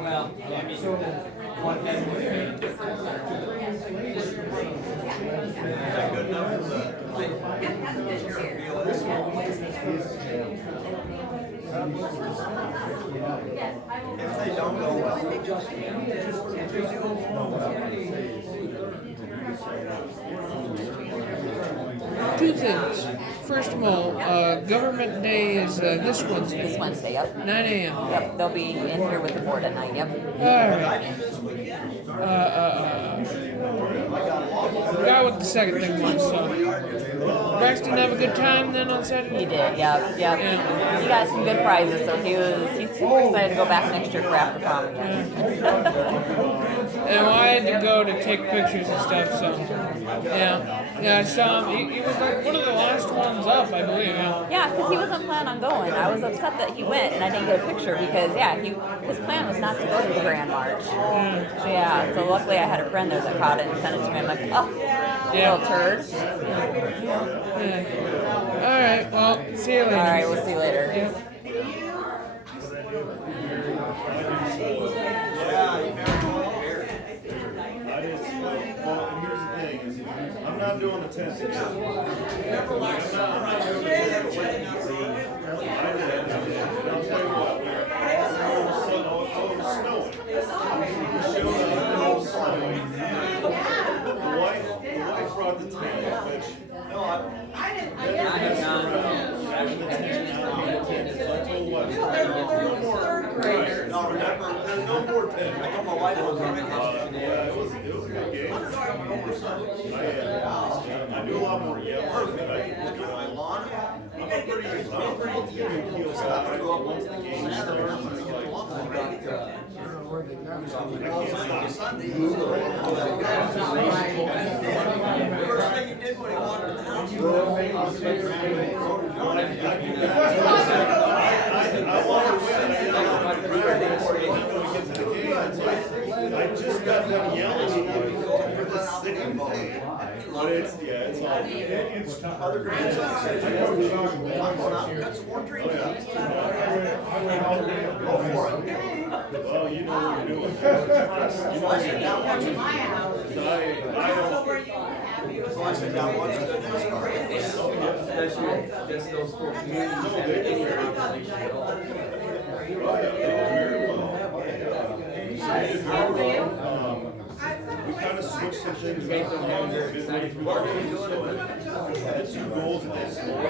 Well, I mean, one has a difference. Is that good enough for if they don't go well, Two things. First of all, Government Day is this Wednesday. This Wednesday, yep. 9 a.m. Yep, they'll be in here with the board at 9, yep. Alright. Forgot what the second thing was, so. Braxton have a good time then on Saturday? He did, yep, yep. He got some good prizes, so he's super excited to go back next year for after prom again. And I had to go to take pictures and stuff, so. Yeah, I saw him. He was like one of the last ones up, I believe. Yeah, because he wasn't planning on going. I was upset that he went and I didn't get a picture because, his plan was not to go to the Grand March. So luckily I had a friend there that caught it and sent it to me. I'm like, oh, little turd. Alright, well, see you later. Alright, we'll see you later. Yeah. I'm not doing the 10th. The wife brought the 10th, which no, remember, there's no more 10. I told my wife it was it was a good game. I do a lot more yelling than I can look at my lawn. I'm a pretty even keel stop. I go up once the game starts. It's like, I can't stop. First thing he did when he walked in the house. I want to win. I just got done yelling for the second ball. But it's all it's other grandsons said, I'm going out and cut some more trees. Go for it. Well, you know what you're doing. So I said, now watch it. So I said, now watch it. That's those 4 communities. We kind of switched some things up along the midway through our game. The 2 goals that they scored,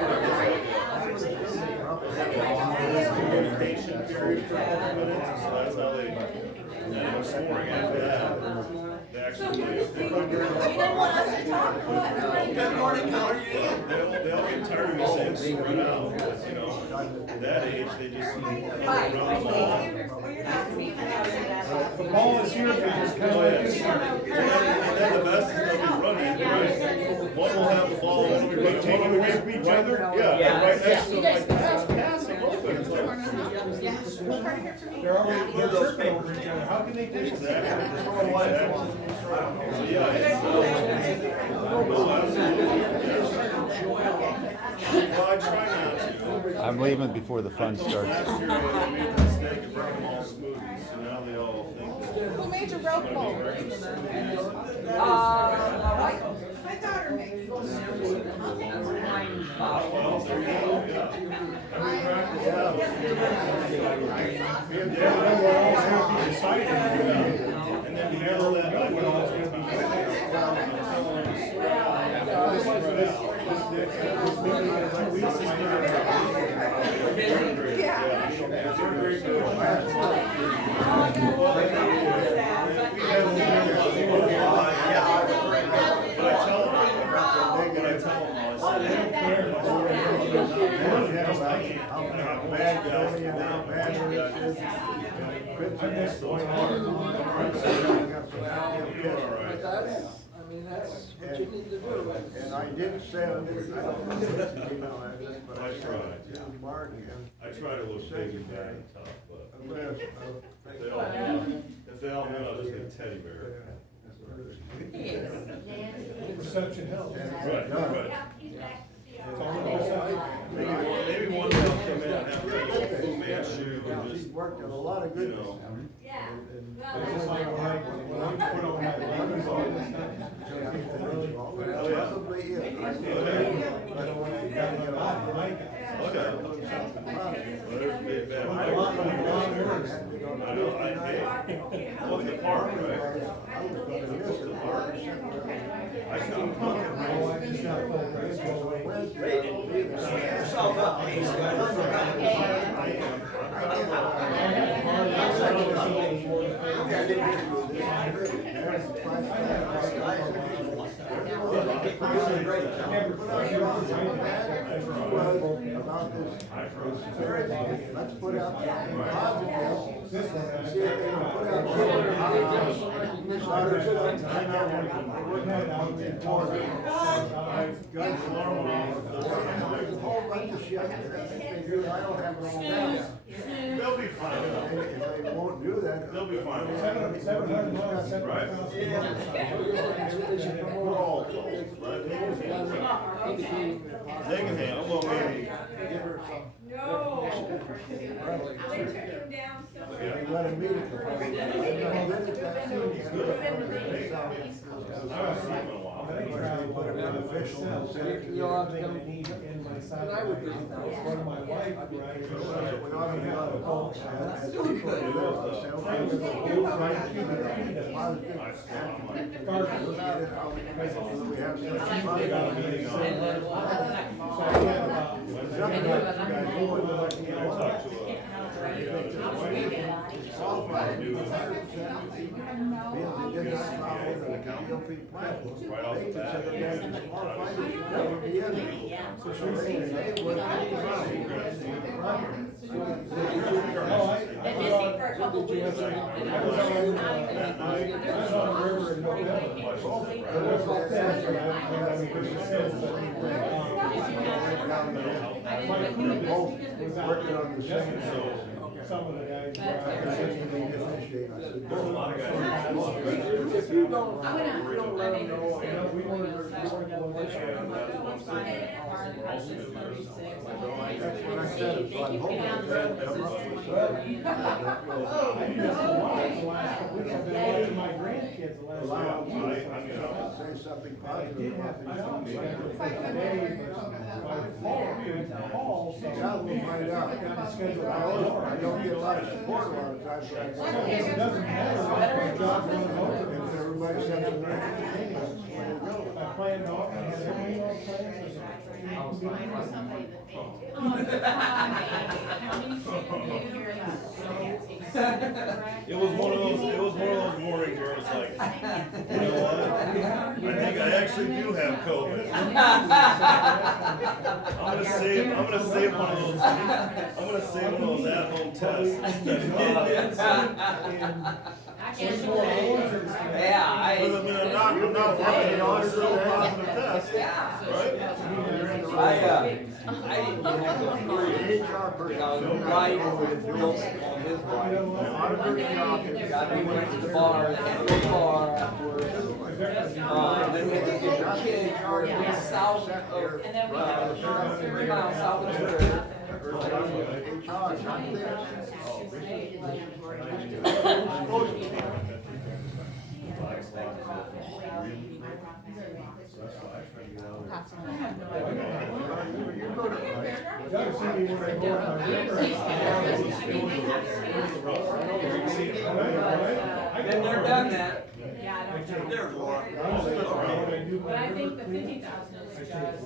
communication period for a couple minutes, so that's how they ended up scoring after that. They actually you didn't want us to talk. Good morning, how are you? They all get tired of me saying spread out, because, at that age, they just run the ball. The ball is here, they just kind of like this. And then the best is they'll be running, right? One will have the ball, one will be taking away from each other. Yeah, right next to them, like, pass and open. It's like, They're already, they're tripping over each other. How can they do that? Well, I try not to. I'm leaving before the fun starts. Last year I made the mistake of bringing them all smoothies, so now they all think that. Who made your rope bowl? My daughter made it. Well, there you go. And then we yell that I would all the And I did say, I don't know, I tried. I try to look big and bad and tough, but if they all win, I'll just get a teddy bear. Perception helps. Right, right. Maybe one of them come in and have a little Fu Manchu and just, He's worked on a lot of you good. know. It's just like when I put on that lens on this stuff. Probably is. But when I got my body, Okay. Well, there's a big bad I want my long words. I know, hey, look at the park, right? I come Oh, I just got full price, go away. Yourself up, please, Let's put out positive. This one, See if they can put out there's a whole bunch of shit that they do, I don't have it all down. They'll be fine. If they won't do that. They'll be fine. $700, Right. We're all close, right? They can handle, well, maybe. No. They took him down so. They let him meet it. You'll have to come in my side. And I would think that was one of my wife, Right off the bat. Working on the second. Some of the guys. There's a lot of guys. If you don't let them know, We wanted to that's what I said, so I'm hoping that come up with I didn't know why the last couple weeks. I've been watching my grandkids the last allow couple me weeks. to say something I positive did about have the to young stop people. today, by fall, we went to the hall, so. Yeah, we'll find out. Got the schedule. I don't get a lot of support a lot of times. It doesn't matter, my job's running over. If everybody says it's right, I planned off, I had everything all planned, so. It was one of those mornings where it's like, you know what? I think I actually do have COVID. I'm gonna save one of those at-home tests. Yeah, I'm not lying, it's still a positive test, right? I didn't get home till 3, because I was riding with Bill on his bike. Got me went to the bar, and the bar afterwards. Then we had to get the kids, we're south of, 3 miles south of here. Doug sent me where I go on my Been there, done that. Yeah, I don't know. There's Laura. But I think the 50,000 is just.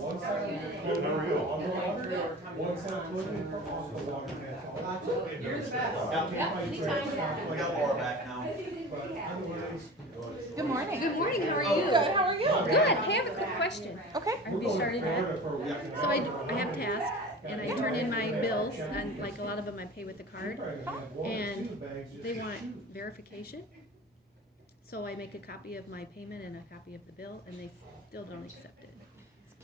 One side closing for all the water, that's all. You're the best. Yeah, anytime. We got Laura back now. Good morning. Good morning. How are you? Good, how are you? Good. Hey, I have a quick question. Okay. Are we started yet? So I have tasks and I turn in my bills and like a lot of them I pay with the card and they want verification. So I make a copy of my payment and a copy of the bill and they still don't accept it.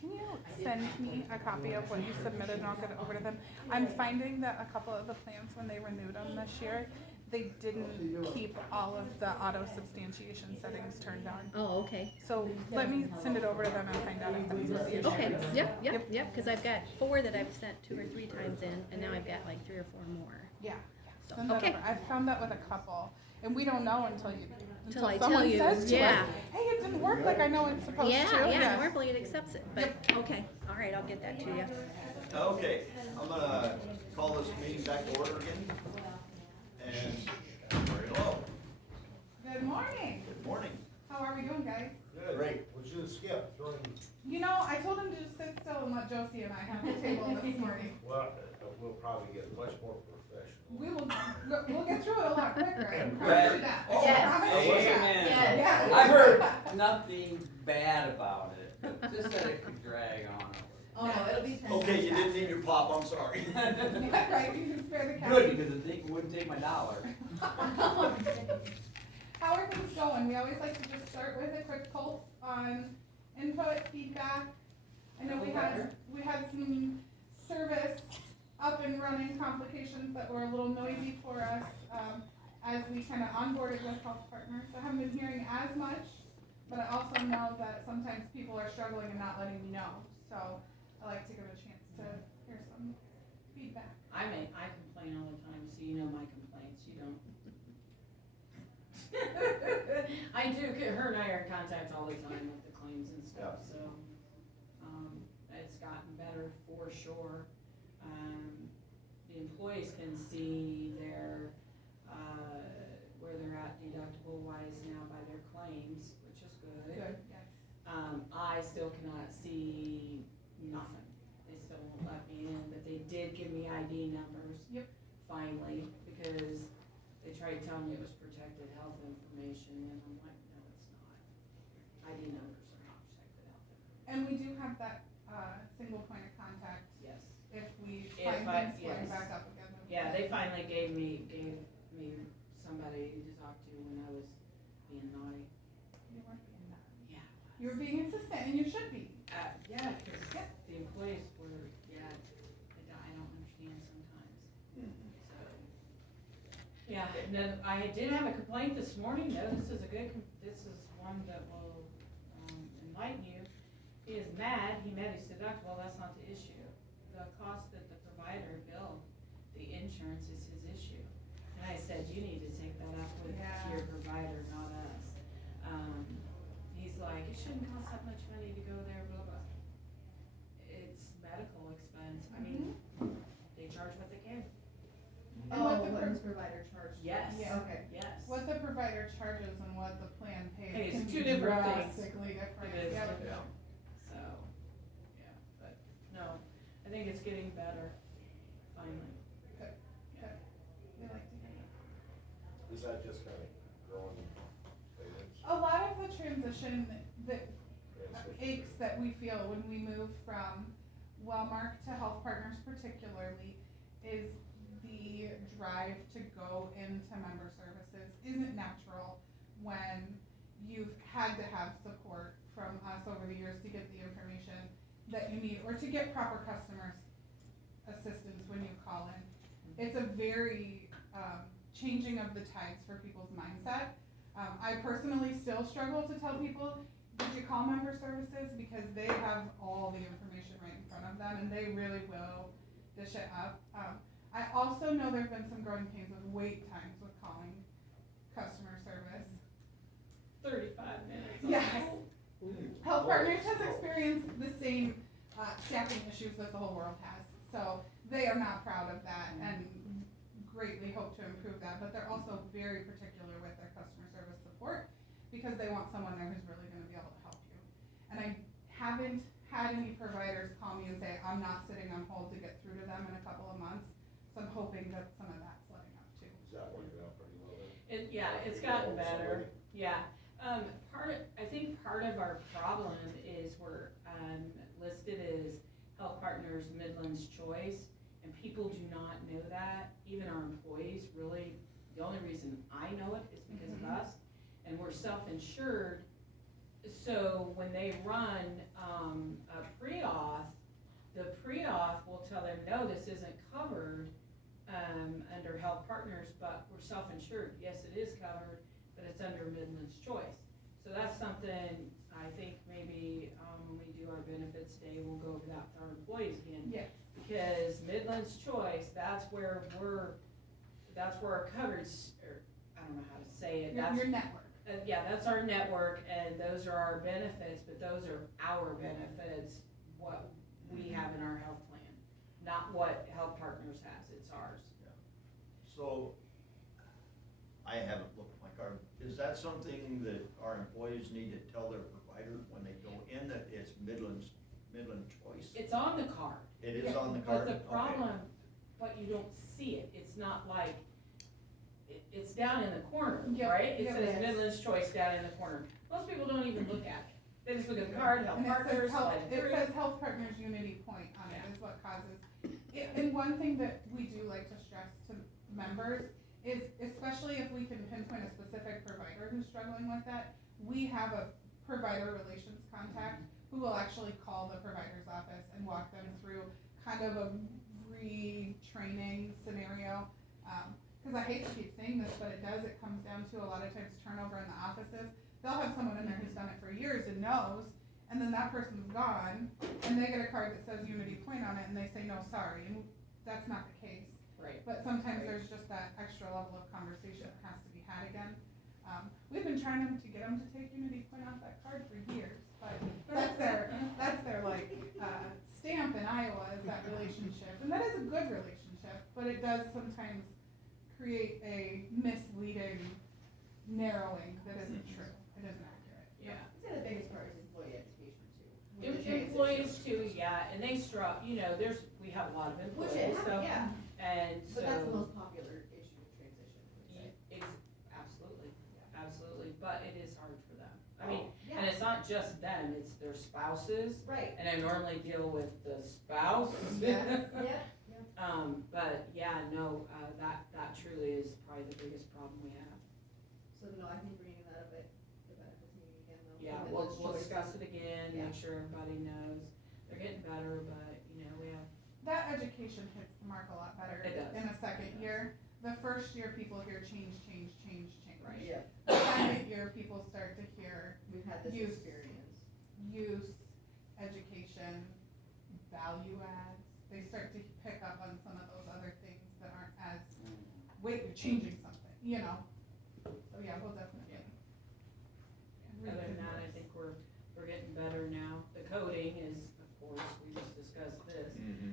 Can you send me a copy of what you submitted and I'll get it over to them? I'm finding that a couple of the plans, when they renewed them this year, they didn't keep all of the auto substantiation settings turned on. Oh, okay. So let me send it over to them and find out if that's what the issue Okay, is. yep, because I've got 4 that I've sent 2 or 3 times in, and now I've got like 3 or 4 more. Yeah. So, Send that okay. over. I found that with a couple, and we don't know until Till I someone tell you, says to yeah. us, hey, it didn't work like I know it's supposed Yeah, to. yeah, normally it accepts it, but, okay, all right, I'll get that to you. Okay, I'm gonna call this meeting back to order again. And, hello, Good morning. good morning. How are we doing, guys? Great, we should have skipped, throwing, You know, I told him to just sit still and let Josie and I have the table this morning. well, we'll probably get much more professional. We'll get through it a lot quicker. I can Right. promise you that. Oh, I promise you that. Amen. Yes. I've heard nothing bad about it, but just that it could drag on. Oh, no, it'll be Okay, you didn't need your pop, I'm sorry. Yeah, right, you can spare the cash. Good, because the thing wouldn't take my dollar. How are things going? We always like to just start with a quick pulse on input, feedback. I know we had some service up and running complications that were a little noisy for us, as we kind of onboarded with health partners. I haven't been hearing as much, but I also know that sometimes people are struggling and not letting me know. So I like to give a chance to hear some feedback. I complain all the time, so you know my complaints, you don't. I do, her and I are in contact all the time with the claims and stuff, so, it's gotten better for sure. The employees can see their, where they're at deductible wise now by their claims, which is good. Good, yes. I still cannot see nothing. They still won't let me in, but they did give me ID numbers. Yep. Finally, because they tried to tell me it was protected health information, and I'm like, no, it's not. ID numbers are not protected health information. And we do have that, single point of contact Yes. if we If find I- things going yes. back up again. Yeah, they finally gave me somebody to talk to when I was being naughty. You weren't being that. Yeah. You were being insistent, and you should be. Yeah, because the employees were, I don't understand sometimes, so. Yeah, and then I did have a complaint this morning, though, this is one that will, enlighten you. He is mad, he met his deductible, that's not the issue. The cost that the provider billed, the insurance is his issue. And I said, you need to take that up with your provider, not us. He's like, it shouldn't cost that much money to go there, blah, blah. It's medical expense, I mean, they charge what they can. And what the his provider charged? Yes. Yeah. Okay. Yes. What the provider charges and what the plan pays Hey, can it's be two different things. drastically different. It is Yep. different. So, yeah, but, no, I think it's getting better, finally. Good, good. We like to hear that. Is that just kind of growing payments? A lot of the transition that Transition? aches that we feel when we move from Wellmark to Health Partners particularly is the drive to go into member services isn't natural when you've had to have support from us over the years to get the information that you need or to get proper customer assistance when you call in. It's a very changing of the tides for people's mindset. I personally still struggle to tell people, did you call member services? Because they have all the information right in front of them and they really will dish it up. I also know there've been some growing pains with wait times with calling customer service. 35 minutes. Yes. Health Partners has experienced the same staffing issues that the whole world has. So they are not proud of that and greatly hope to improve that, but they're also very particular with their customer service support because they want someone there who's really gonna be able to help you. And I haven't had any providers call me and say, I'm not sitting on hold to get through to them in a couple of months. So I'm hoping that some of that's letting up too. Is that working out pretty well then? It's gotten better, yeah. I think part of our problem is we're, listed as Health Partners Midland's Choice, and people do not know that, even our employees really, the only reason I know it is because of us, and we're self-insured So when they run, a pre-auth, the pre-auth will tell them, no, this isn't covered, under Health Partners, but we're self-insured. Yes, it is covered, but it's under Midland's Choice. So that's something, I think maybe, when we do our benefits day, we'll go over that with our employees again. Yes. Because Midland's Choice, that's where our coverage, or, I don't know how to say it, that's. Your network. Yeah, that's our network, and those are our benefits, but those are our benefits, what we have in our health plan, not what Health Partners has, it's ours. So, I haven't looked at my card, is that something that our employees need to tell their provider when they go in, that it's Midland Choice? It's on the card. It is on the card? But the Okay. problem, but you don't see it, it's not like, it's down in the corner, Yep, right? It yep, says it is. Midland's Choice down in the corner. Most people don't even look at it, they just look at the card, Health And Partners, slide it through. says Health Partners Unity Point on it Yeah. is what causes. And one thing that we do like to stress to members is, especially if we can pinpoint a specific provider who's struggling with that, we have a provider relations contact who will actually call the provider's office and walk them through kind of a retraining scenario. Cause I hate to keep saying this, but it does, it comes down to a lot of times turnover in the offices. They'll have someone in there who's done it for years and knows, and then that person's gone, and they get a card that says Unity Point on it, and they say, no, sorry, and that's not the case. Right. But sometimes there's just that extra level of conversation that has to be had again. We've been trying to get them to take Unity Point off that card for years, but that's their like, stamp in Iowa is that relationship, and that is a good relationship, but it does sometimes create a misleading narrowing that isn't true, it isn't accurate. Yeah. I'd say the biggest part is employee education too. with the Employees transition. too, yeah, and they we have a lot of Which employees, is, so, yeah, and so. but that's the most popular issue with transition, I would say. Absolutely, absolutely, but it is hard for them. I mean, Oh, and yeah. it's not just them, it's their spouses, Right. and I normally deal with the spouse. Yeah, yeah. But yeah, no, that truly is probably the biggest problem we have. So no, I think bringing that up at the benefits meeting again though. Yeah, and we'll let's choice discuss it. it again, Yeah. make sure everybody knows. They're getting better, but, we have, That education hits the mark a lot better It does. in a second It does. year. The first year, people hear change. Right. Yeah, The second year, people start to hear we've had this Use. experience. use, education, value adds. They start to pick up on some of those other things that aren't as, wait, you're changing something, So yeah, we'll definitely. other than that, I think we're getting better now. The coding is, of course, we just discussed this.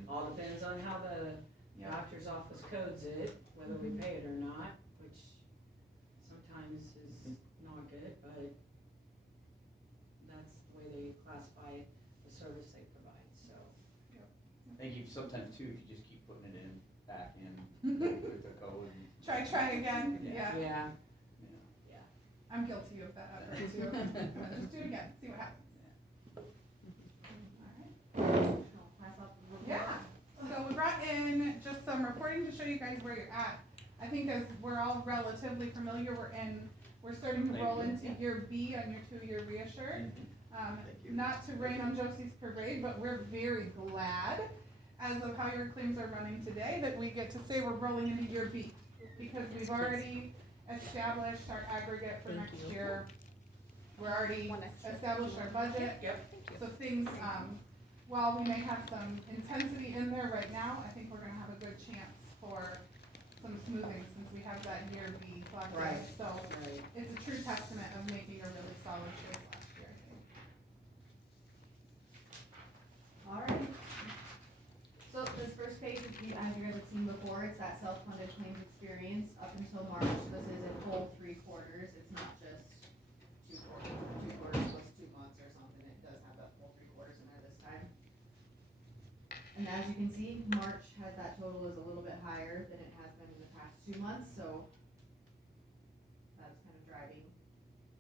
All depends on how the Yeah. doctor's office codes it, whether we pay it or not, which sometimes is not good, but that's the way they classify the service they provide, so. I think sometimes too, if you just keep putting it in, back in, with the code. Try again, yeah. Yeah, I'm guilty of that effort too. Just do it again, see what happens. Alright. I'll pass off the report. Yeah, so we brought in just some reporting to show you guys where you're at. I think as we're all relatively familiar, we're starting to roll into year B on your 2-year reassured. Thank you. Not to rain on Josie's parade, but we're very glad, as of how your claims are running today, that we get to say we're rolling into year B. Because we've already established our aggregate for next year. We're already established our budget. Yep. So things, while we may have some intensity in there right now, I think we're gonna have a good chance for some smoothing since we have that year B locked in. Right. So Right. it's a true testament of making a really solid choice last year, I think. Alright. So this first page, as you guys have seen before, it's that self-funded claims experience up until March. This is in full 3 quarters. It's not just 2 quarters plus 2 months or something. It does have that full 3 quarters in there this time. And as you can see, March has that total is a little bit higher than it has been in the past 2 months, so that's kind of driving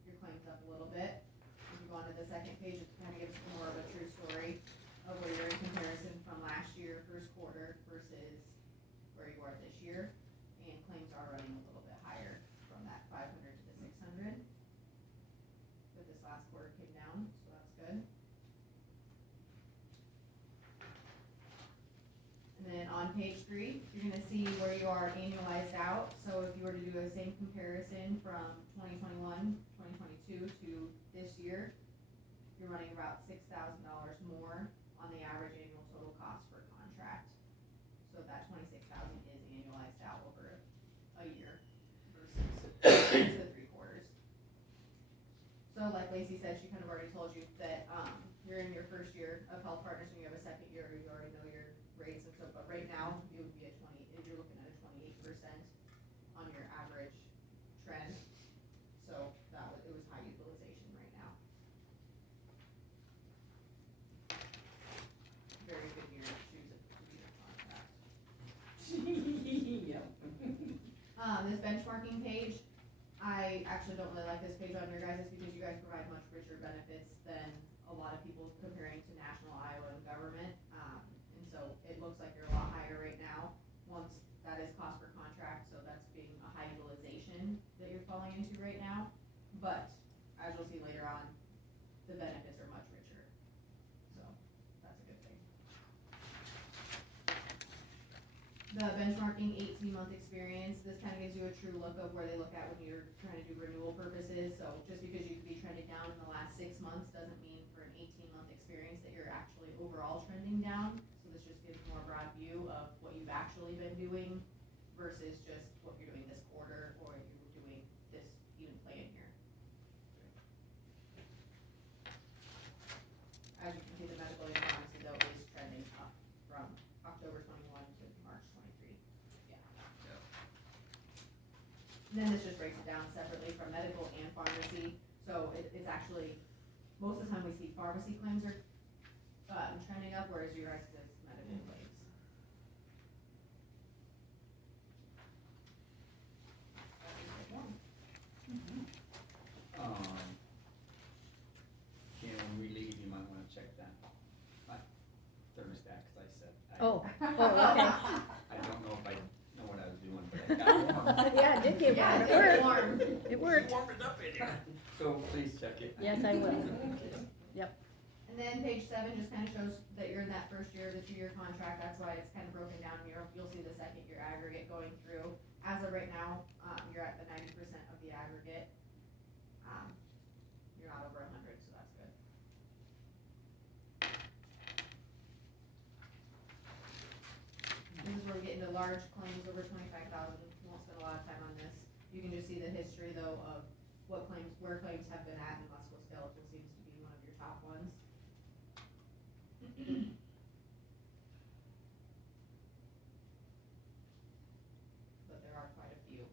your claims up a little bit. If you go on to the second page, it kind of gives more of a true story of where you're in comparison from last year, first quarter versus where you are this year. And claims are running a little bit higher from that 500 to the 600. But this last quarter came down on page 3, you're gonna see where you are annualized out. So if you were to do the same comparison from 2021, 2022 to this year, you're running about $6,000 more on the average annual total cost per contract. So that 26,000 is annualized out over a year versus the 3 quarters. So like Lacey said, she kind of already told you that, you're in your first year of health partners and you have a second year, you already know your rates and stuff, but right now, you would be at you're looking at a 28% on your average trend. So it was high utilization right now. Very good year to choose it to be a contract. Yep. This benchmarking page, I actually don't really like this page on your guys' because you guys provide much richer benefits than a lot of people comparing to national Iowa and government. And so it looks like you're a lot higher right now. Once that is cost per contract, so that's being a high utilization that you're falling into right now. But as you'll see later on, the benefits are much richer. So that's a good thing. The benchmarking 18-month experience, this kind of gives you a true look of where they look at when you're trying to do renewal purposes. So just because you could be trending down in the last 6 months doesn't mean for an 18-month experience that you're actually overall trending down. So this just gives more broad view of what you've actually been doing versus just what you're doing this quarter or you're doing this even plan year. As you can see, the medical and pharmacy though is trending up from October 21 to March 23. Yeah. And then this just breaks it down separately from medical and pharmacy. So it's actually, most of the time we see pharmacy claims are trending up, whereas your guys' is medical claims. When we leave, you might wanna check that, my thermostat, cause I said, Oh, I don't know if I know what I was doing, but I got warm. Yeah, it did get warm. It it's worked. warm. It worked. Warm it up in here. So please check it. Yes, I will. Yep. And then page 7 just kind of shows that you're in that first year of the 2-year contract. That's why it's kind of broken down here. You'll see the second year aggregate going through. As of right now, you're at the 90% of the aggregate. You're not over 100, so that's good. This is where we get into large claims over 25,000. We won't spend a lot of time on this. You can just see the history though of where claims have been at, and musculoskeletal seems to be one of your top ones. But there are quite a few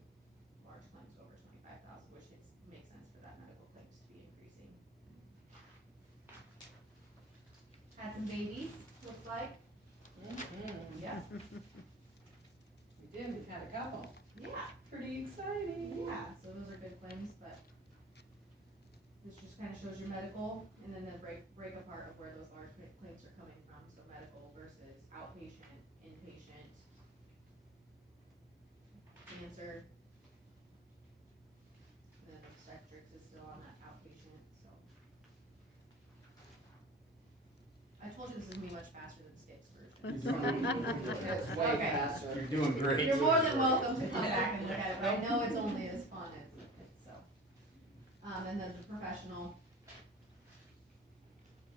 large claims over 25,000, which makes sense for that medical claims to be increasing. Had some babies, looks like. Yeah. We did, we've had a couple. Yeah. Pretty exciting. Yeah, so those are good claims, but this just kind of shows your medical and then the break apart of where those large claims are coming from. So medical versus outpatient, inpatient, cancer. And then obstetrics is still on that outpatient, so. I told you this is gonna be much faster than Skip's version. That's way Okay. faster. You're doing great. You're more than welcome to come back and look at it, but I know it's only as fun as it's so. And then the professional.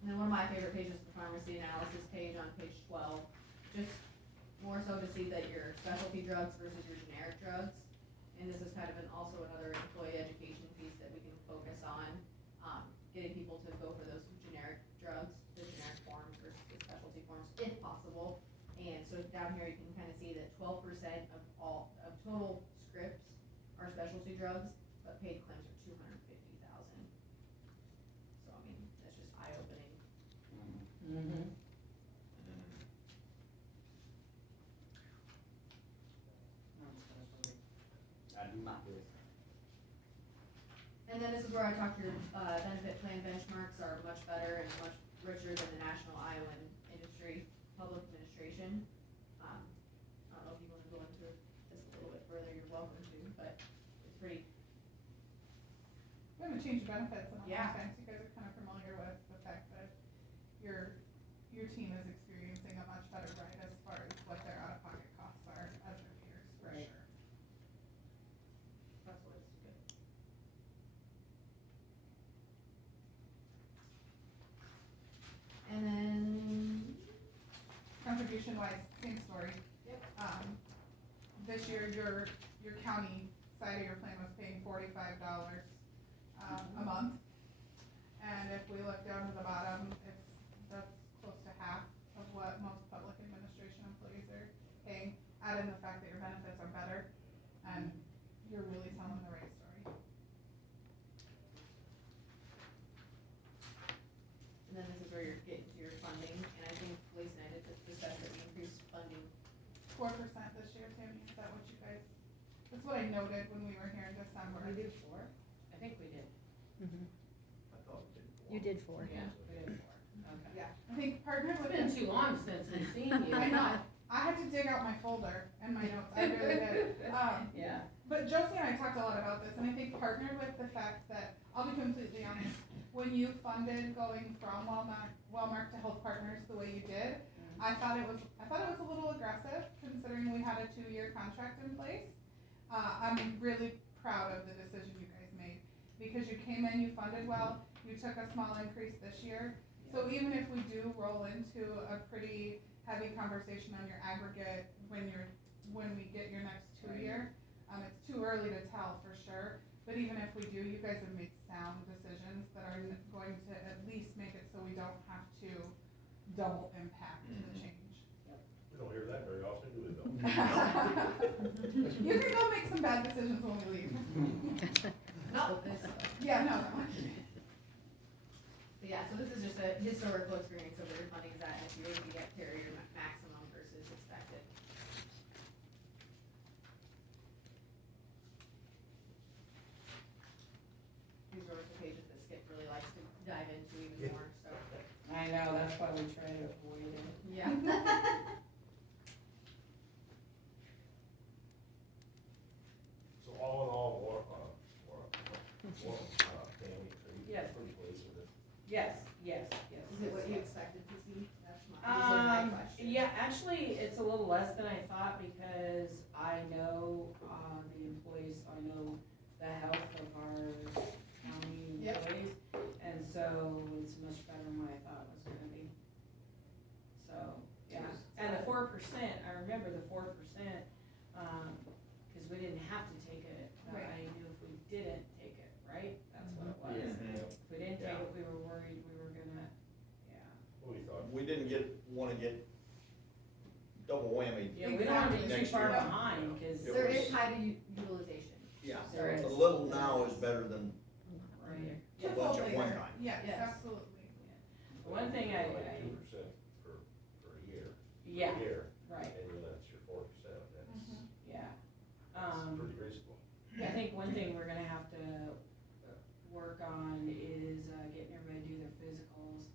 And then one of my favorite pages is the pharmacy analysis page on page 12. Just more so to see that your specialty drugs versus your generic drugs. And this is kind of also another employee education piece that we can focus on, getting people to go for those generic drugs, the generic forms versus the specialty forms, if possible. And so down here you can kind of see that 12% of total scripts are specialty drugs, but paid claims are 250,000. So I mean, that's just eye-opening. Mm-hmm. I do not do it. And then this is where I talked to your benefit plan benchmarks are much better and much richer than the national Iowan industry, public administration. I don't know if you want to go into this a little bit further, you're welcome to, but it's pretty. We haven't changed benefits in a Yeah. long time, so you guys are kind of familiar with the fact that your team is experiencing a much better ride as far as what their out-of-pocket nationwide, same story. Yep. This year, your county side of your plan was paying $45, a month. And if we look down to the bottom, that's close to half of what most public administration employees are paying. Add in the fact that your benefits are better, and you're really telling the right story. And then this is where you're getting to your funding, and I think Police United discussed that we increased funding. 4% this year, Tammy, is that what you guys, that's what I noted when we were here in December. We did 4? I think we did. I thought we did four. You did 4. Yeah, we did 4. Okay. Yeah, I think partner It's with. been too long since we've seen you. I know, I had to dig out my folder and my notes, I really did. Yeah. But Josie and I talked a lot about this, and I think partnered with the fact that, I'll be completely honest, when you funded going from Wellmark to Health Partners the way you did, I thought it was a little aggressive, considering we had a 2-year contract in place. I'm really proud of the decision you guys made, because you came in, you funded well, you took a small increase this year. So even if we do roll into a pretty heavy conversation on your aggregate when we get your next 2-year, it's too early to tell for sure, but even if we do, you guys have made sound decisions that are going to at least make it so we don't have to double impact the change. We don't hear that very often, do we, Bill? You can go make some bad decisions when we leave. Not with this. Yeah, no. But yeah, so this is just a historical experience of where your funding is at, and if you're able to get carry your maximum versus expected. These are the pages that Skip really likes to dive into even more, so. I know, that's why we try to avoid it. Yeah. So all in all, Tammy, are you Yes. pretty pleased with this? Yes, yes. Is it what you expected to see? That's usually my question. Yeah, actually, it's a little less than I thought, because I know, the employees, I know the health of our county Yep. employees, and so it's much better than what I thought it was gonna be. So, yeah, and the 4%, I remember the 4%, cause we didn't have to take it, but Right. I knew if we didn't take it, right? That's what it was. Yeah. If we didn't take it, we were worried we were gonna, yeah. What do you thought? We didn't wanna get double whammy. Yeah, we don't wanna be too Next far year. behind, cause. It There was- is high utilization. Yeah, There is. a little now is better than Right. a bunch at one time. Yes, Yes. absolutely. One thing I, 2% for a year. yeah, Per year, right, and then that's your 4%, yeah. that's pretty reasonable. I think one thing we're gonna have to work on is, getting everybody to do their physicals,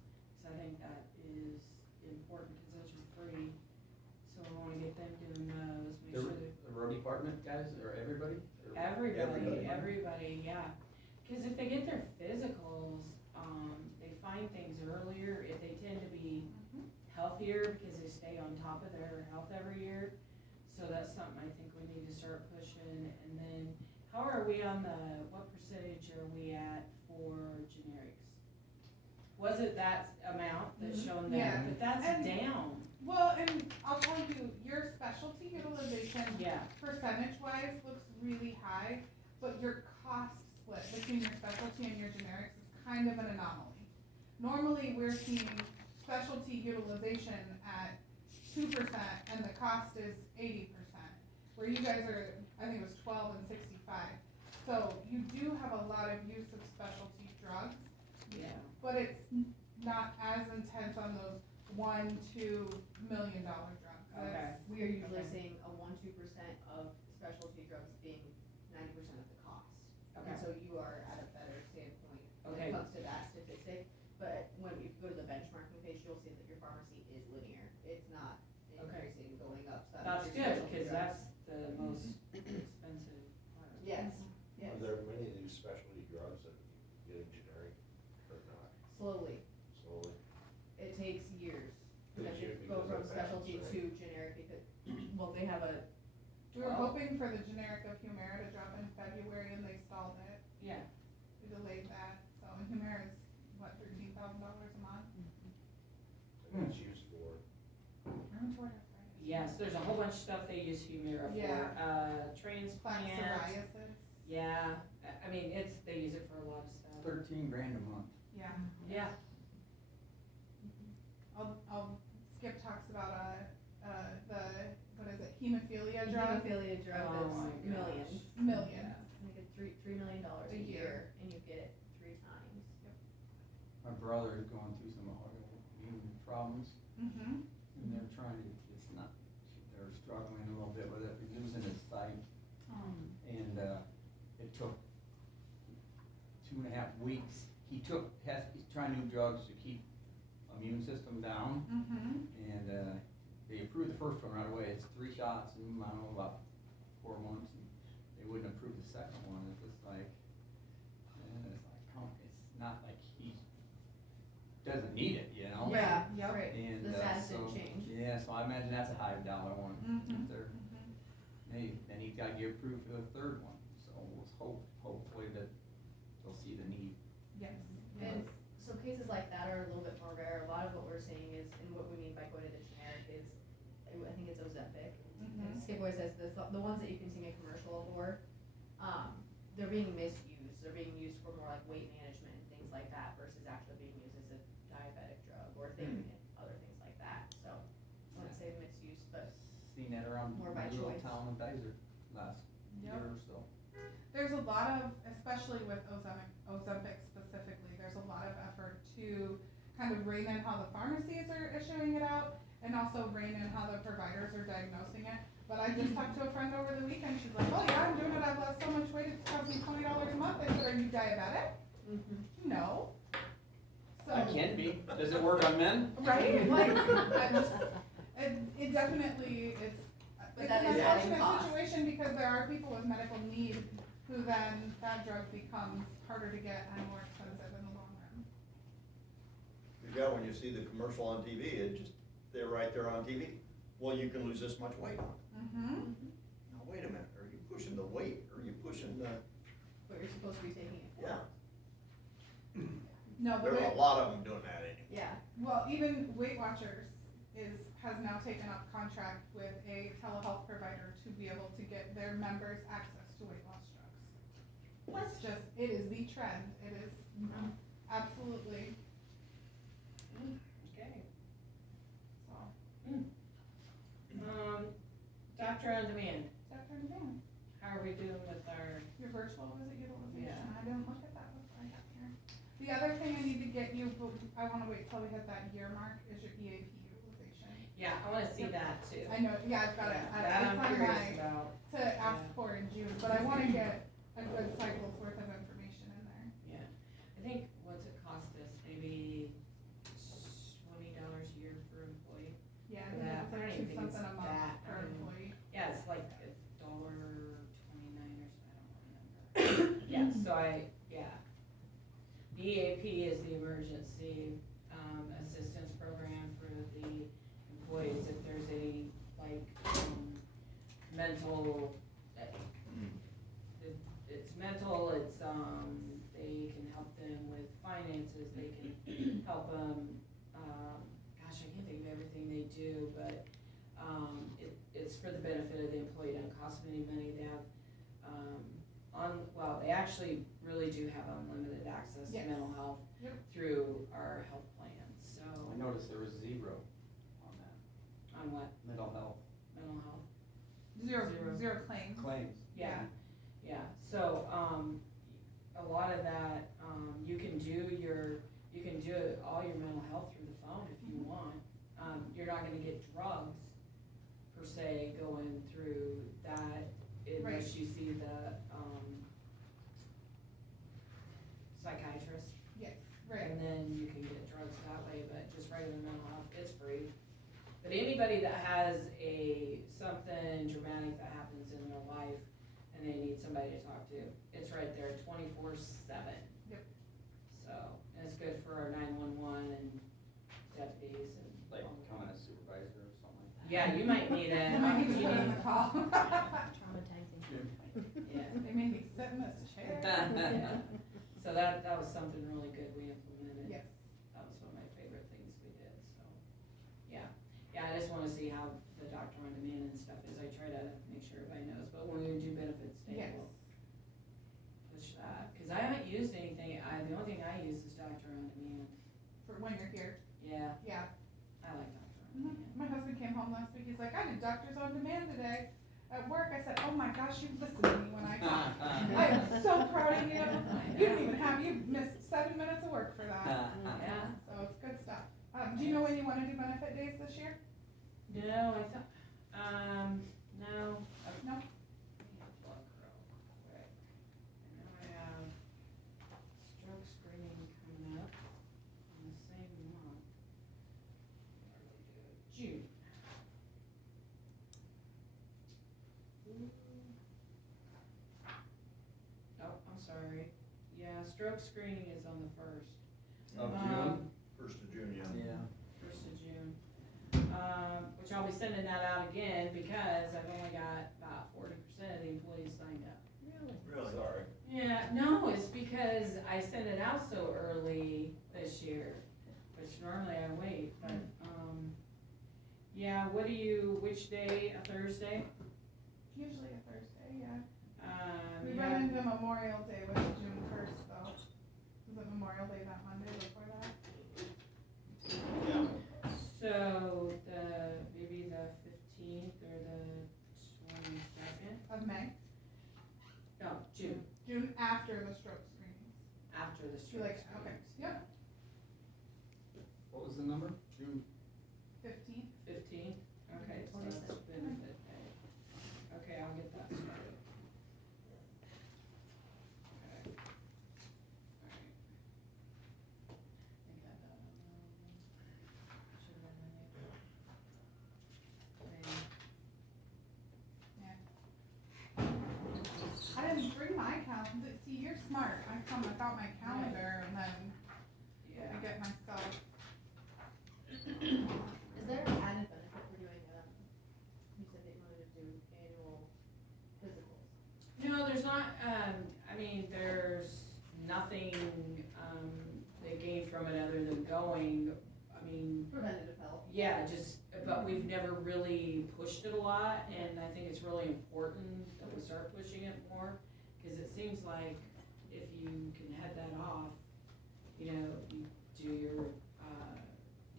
so I think that is important, cause those are free. So we wanna get them doing those, make sure that The road department guys, or everybody? Or- everybody, yeah. Cause if they get their physicals, they find things earlier, if they tend to be healthier because they stay on top of their health every year. So that's something I think we need to start pushing. And then, how are we on what percentage are we at for generics? Was it that amount that's shown there? Yeah. But that's And- down, Well, and I'll tell you, your specialty utilization yeah, percentage wise looks really high, but your cost split between your specialty and your generics is kind of an anomaly. Normally, we're seeing specialty utilization at 2% and the cost is 80%, where you guys are, I think it was 12 and 65. So you do have a lot of use of specialty drugs, yeah. but it's not as intense on those $1-2 million drugs. Okay. That's- We are usually Okay. seeing a 1-2% of specialty drugs being 90% of the cost. Okay. And so you are at a better standpoint when Okay. it comes to that statistic. But when you go to the benchmarking page, you'll see that your pharmacy is linear. It's not Okay. increasing, going up. So that That's means your good, specialty cause drugs- that's the most expensive part. Yes, yes. Are there many of these specialty drugs that getting generic or not, Slowly. slowly? It takes years. Takes years To go because from of patents, specialty right? to generic because, well, they have a, We were Well- hoping for the generic of Humira to drop in February and they stalled it. Yeah, We delayed that, so Humira is, what, $13,000 a month? And that's used for, Rheumatoid Yes, there's a whole bunch of stuff they use Humira for, Yeah. transplant. Psoriasis. Yeah, I mean, they use it for a lot of stuff. $13,000 a month. Yeah. Yeah, Skip talks about, what is it, hemophilia drug? Hemophilia drug Oh that's my gosh. millions. Millions. I think it's $3 million A a year. year, and you get it 3 times. My brother is going through some autoimmune problems, Mm-hmm. and they're trying to, they're struggling a little bit with it, he's losing his sight, and, it took 2.5 weeks. He's trying new drugs to keep immune system down, Mm-hmm. and, they approved the first one right away, it's 3 shots in, I don't know, about 4 months, and they wouldn't approve the second one, it's just like, it's not like he doesn't need it, you know? Yeah, Yep. right. And, The status so, didn't change. yeah, so I imagine that's a $5 one, Mm-hmm. if they're, then he's gotta get approved for the third one, so let's hopefully that they'll see the need. Yes. And so cases like that are a little bit more rare. A lot of what we're seeing is, and what we mean by going to the generic is, I think it's Ozempic. Mhm. Skip always says the ones that you can see a commercial for, they're being misused. They're being used for more like weight management and things like that versus actually being used as a diabetic drug or other things like that. So I wouldn't say misuse, but Seen that around More my by little choice. town of Dizer last Yep. year or so. There's a lot of, especially with Ozempic specifically, there's a lot of effort to kind of rein in how the pharmacies are issuing it out and also rein in how the providers are diagnosing it. But I just talked to a friend over the weekend, she's like, oh yeah, I'm doing it, I've lost so much weight, it's costing $20 a month. I said, are you diabetic? No. So. I can be, does it work on men? Right, like, it definitely, it's But an that is adding unfortunate cost. situation because there are people with medical need who then that drug becomes harder to get and more expensive in the long run. Yeah, when you see the commercial on TV, they're right there on TV. Well, you can lose this much weight. Mm-hmm. Now, wait a minute, are you pushing the weight, or are you pushing the, what you're supposed to be taking it for. yeah. No, There are a lot of them doing that anyway. Yeah. well, even Weight Watchers has now taken up contract with a telehealth provider to be able to get their members access to weight loss drugs. It's just, it is the trend, it is absolutely, okay. so. Doctor on demand, Dr. Dan, how are we doing with our, your virtual visit utilization, Yeah. I didn't look at that before I got here. The other thing I need to get you, but I wanna wait till we hit that year mark, is your EAP utilization. yeah, I wanna see that too. I know, yeah, I've got it, That I'm it's on curious my, about, to ask Yeah. for in June, but I wanna get a good cycle's worth of information in there. yeah. I think, what's it cost us, maybe $20 a year per employee? Yeah, I Yeah, think it's I don't like even two think it's something a month that, per I mean, employee. Yeah, it's like $1.29 or so, I don't remember. Yeah, so the EAP is the emergency, assistance program for the employees, if there's any, like, mental, it's mental, it's, they can help them with finances, they can help them, gosh, I can't think of everything they do, but, it's for the benefit of the employee, it doesn't cost them any money, they have, they actually really do have unlimited access to Yes. mental health Yep. through our health plans, so, I noticed there was 0 on that, on what, mental health mental health? Zero claims. claims. Yeah, yeah, so, a lot of that, you can do all your mental health through the phone if you want. You're not gonna get drugs per se going through that unless Right. you see the, psychiatrist. Yes, right. And then you can get drugs that way, but just regular mental health, it's free. But anybody that has something dramatic that happens in their life and they need somebody to talk to, it's right there 24/7. Yep. So, and it's good for our 911 and deputies and. Like becoming a supervisor or something like that. Yeah, you might need I might need to put in the call. Traumatizing. Yeah, They made me sit in this chair. yeah. So that was something really good we implemented. Yes. That was one of my favorite things we did, so, yeah. Yeah, I just wanna see how the doctor on demand today at work. I said, oh my gosh, you listened to me when I talked. I am so proud of you. You missed 7 minutes of work for that. Yeah. So it's good stuff. Do you know when you wanna do benefit days this year? No, I thought, no. No? Let me look real quick. I know I have stroke screening coming up in the same month. June. Oh, I'm sorry. Yeah, stroke screening is on the 1st. Of June? 1st of June, yeah. Yeah. 1st of June. Which I'll be sending that out again because I've only got about 40% of the employees signed up. Really? Sorry. Yeah, no, it's because I sent it out so early this year, which normally I wait, but, yeah, which day, a Thursday? Usually a Thursday, yeah. We Yeah. run into Memorial Day with June 1st though. Is it Memorial Day that Monday before that? Yeah. So maybe the 15th or the 22nd? Of May? No, June, June after the stroke screenings. after the You're stroke like, screening. okay, yep, What was the number? June? 15th. 15th, okay, so that's 27th. benefit day. Okay, I'll get that started. Okay. Alright. I got that. Should have been in April. Okay. I didn't bring my calendar. See, you're smart. I come without my calendar and then Yeah. I get myself. Is there an added benefit for doing, you said that you wanted to do annual physicals? No, there's not, I mean, there's nothing, they gain from it other than going, I mean, Preventative health. yeah, just, but we've never really pushed it a lot, and I think it's really important that we start pushing it more, cause it seems like if you can head that off, you know, you do your,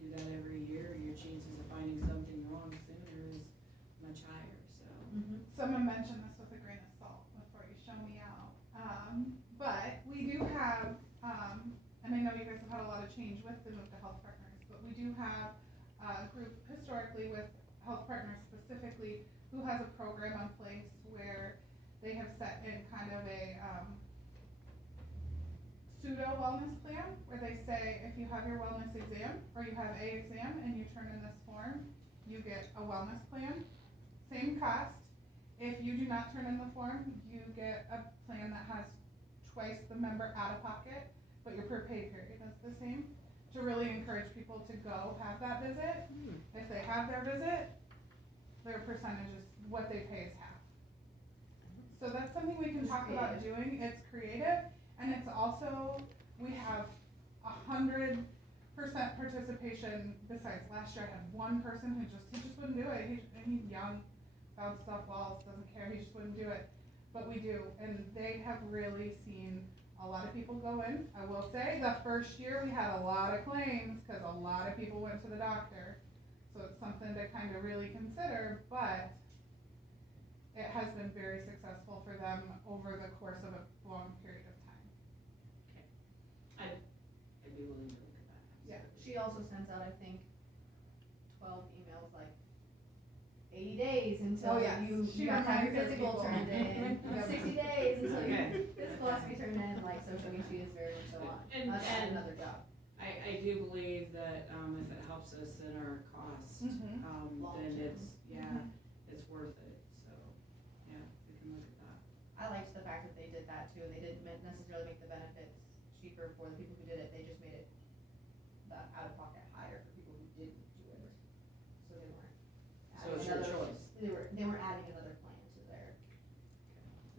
do that every year, your chances of finding something wrong sooner is much higher, so. Someone mentioned this with a grain of salt before you show me out. But we do have, and I know you guys have had a lot of change with the health partners, but we do have a group historically with health partners specifically who has a program in place where they have set in kind of a, pseudo wellness plan where they say if you have your wellness exam or you have a exam and you turn in this form, you get a wellness plan, same cost. If you do not turn in the form, you get a plan that has twice the member out of pocket, but your per pay period is the same, to really encourage people to go have that visit. If they have their visit, their percentage is, what they pay is half. So that's something we can It's talk about doing. It's creative. And it's also, we have 100% participation. Besides last year, I had one person who he just wouldn't do it. He's young, bounced off walls, doesn't care, he just wouldn't do it. But we do, and they have really seen a lot of people go in. I will say, the first year we had a lot of claims, cause a lot of people went to the doctor. So it's something to kind of really consider, but it has been very successful for them over the course of a long period of time. I'd be willing to look at that. Yeah, she also sends out, I think, 12 emails, like 80 days until Oh, yes. you She have to have your reminds physical people. turned in, Yep. 60 days until Okay. your physical has to be turned in, like, so she is very much so on. That's And- another job. I do believe that, if it helps us in our cost, Mhm. then it's, yeah, Mhm. it's worth it, so, yeah, we can look at that. I liked the fact that they did that too. They didn't necessarily make the benefits cheaper for the people who did it. They just made it the out of pocket higher for people who didn't do it. So they weren't. So it's your choice. They weren't adding another plan to their.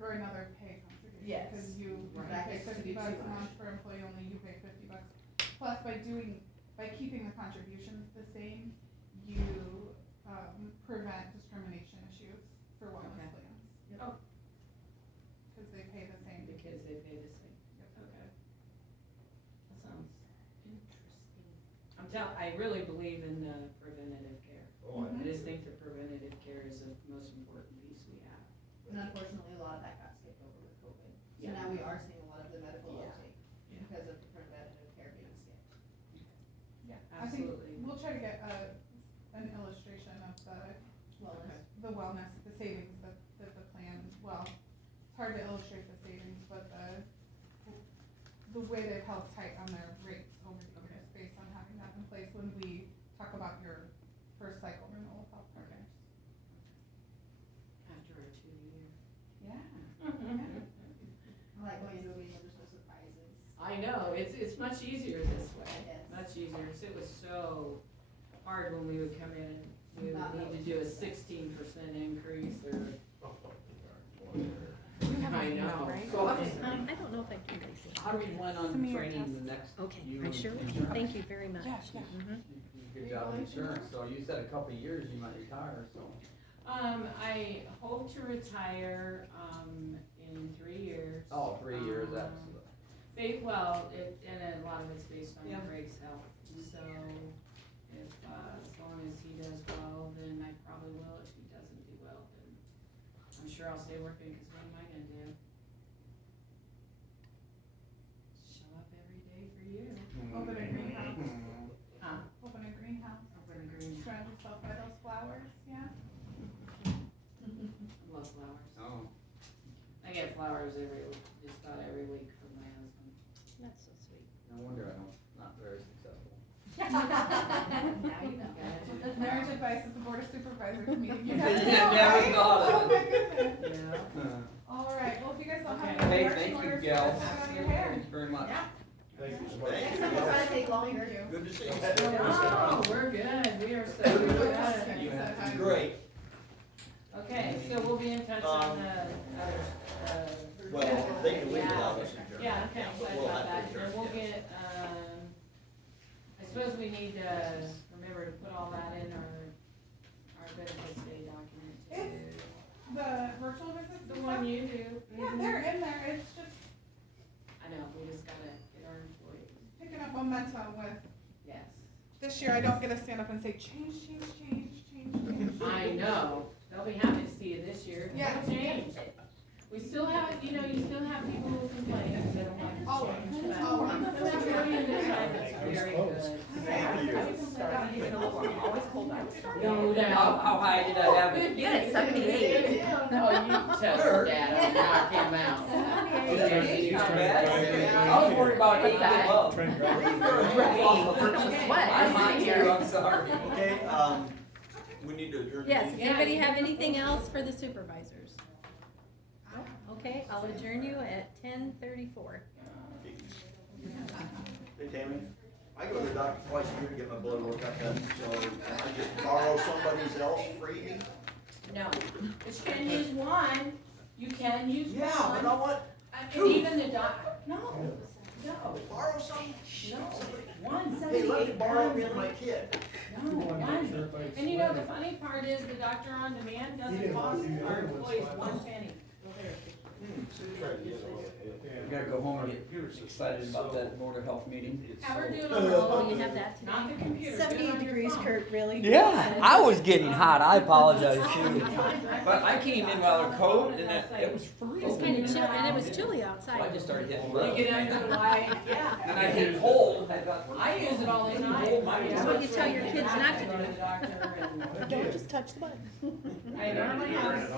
Or another pay contribution. Yes. Cause you Right. That pay gets to $50 be too a much. month for employee only, you pay $50. Plus by keeping the contributions the same, you, prevent discrimination issues for wellness Okay. plans. Yep. Oh. Cause they pay the same. Because they pay the same. Yep. Okay. That sounds interesting. I really believe in the preventative care. Oh, I just think the preventative care is of And unfortunately, a lot of that got skipped over with COVID. So Yeah. now we are seeing a lot of the medical Yeah. uptake Yeah. because of the preventative care being skipped. Yeah, I think Absolutely. we'll try to get an illustration of Wellness. the wellness, the savings that the plan, well, it's hard to illustrate the savings, but the way they've held tight on their rates over the years based on having that in place when we talk about your first cycle renewal of health partners. After a 2 year. Yeah. I like going into a meeting with no surprises. I know, it's much easier this way, Yes. much easier, 'cause it was so hard when we would come in and we would Not need to know. do a 16% increase or. You have a I meeting, know. right? So I just- I don't know if I can raise it. How do we plan on Send me your training test. the next? Okay, you I and- sure and will. John? Thank you very much. Yeah, yeah. Mhm. Good job in insurance, so you said a couple of years you might retire, so. I hope to retire, in 3 years. Oh, 3 years, that's. Well, and a lot of it's based on Yeah. Greg's health, so if, as long as he does well, then I probably will. If he doesn't do well, then I'm sure I'll stay working, cause what am I gonna do? Show up every day for you. Open a greenhouse, Huh? open a greenhouse, Open a green, surround yourself by those flowers, yeah? love flowers. Oh. I get flowers just about every week from my husband. That's so sweet. No wonder I'm not very successful. Now you know. Marriage advice at the Board of Supervisors meeting. You Yeah, never know, never right? thought of Oh my goodness. Yeah. All right, well, if you guys don't have Okay. any Hey, marching thank you, orders, gals. put on your hair. Thank you very much. Thank you so much. Next time we'll try to take longer. Good to see you. Oh, we're good, we are so good. You have, great. Okay, so we'll be in touch on the others, Well, they can leave without us in here. yeah, okay, But sorry we'll about have that, to and then we'll adjourn, get, I suppose we need to remember to put all that in our benefits day document too. The virtual visits The and one stuff? you do. Yeah, they're in there, it's just I know, we just gotta get our employees, picking up momentum with, yes. this year I don't get to stand up and say, change. I know, they'll be happy to see you this year. Yeah. It'll change. We still have, you still have people who complain and they don't like the change, but Always. the majority of the time it's very good. Always cold out. No doubt. How high did I have it? You had it 78. Oh, you test data and knock him out. I was worried about What's that? up. Sweat. I'm on you, I'm sorry. Okay, we need to adjourn. the Yes, meeting. anybody have anything else for the supervisors? No? Okay, I'll adjourn you at 10:34. Hey Tammy, I go to the doctor twice a year to get my blood work done, so I just borrow somebody else freebie? No, but you can use one, you can use Yeah, but I one. want, And even the no, borrow some, no, one, hey, let me borrow it from my kid. no, one. And the funny part is the doctor on demand doesn't cost our employees 1 penny. We gotta go home and get excited about that Board of Health meeting. How we're doing on the Oh, phone, you have that today? not the computer, do it 78 on your degrees, phone. Kurt, really? Yeah, I was getting hot, I apologize too. But I came in without a coat and it was It was freezing. kind of chill, and it was chilly So I outside. just started hitting You left. get under the light, yeah. And I hit hold, I thought. I use it all the time. That's what you tell your kids not to Go do. the doctor and- Don't just touch the button. I normally have,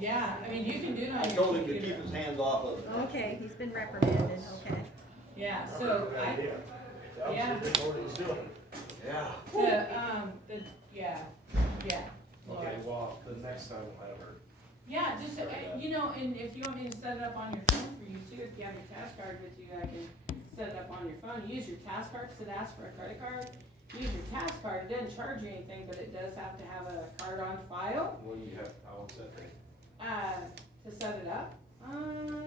yeah, I mean, you can do it on I your told him to computer. keep his hands off of it. Okay, he's been reprimanded, okay. Yeah, so yeah, Yeah. yeah. Okay, well, the next time we'll have her. Yeah, just, and if you want me to set it up on your phone for you too, if you have your task card with you, I can set it up on your phone. Use your task card, because it asks for a credit card. Use your task card, it doesn't charge you anything, but it does have to have a card on file, What do you have, how it's set there? to set it up.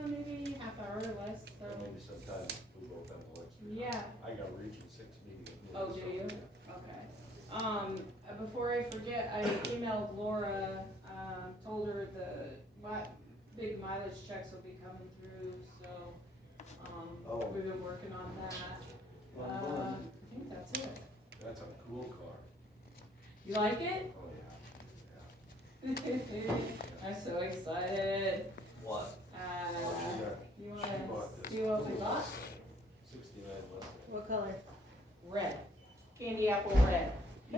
Maybe half hour or less, so, Maybe sometime we'll go down the list. yeah. I got Region 6 meeting. Oh, do you? Okay. Before I forget, I emailed Laura, told her big mileage checks will be coming through, so, Oh. we've been working on that. I think that's it. That's a cool car. You like it? Oh, yeah.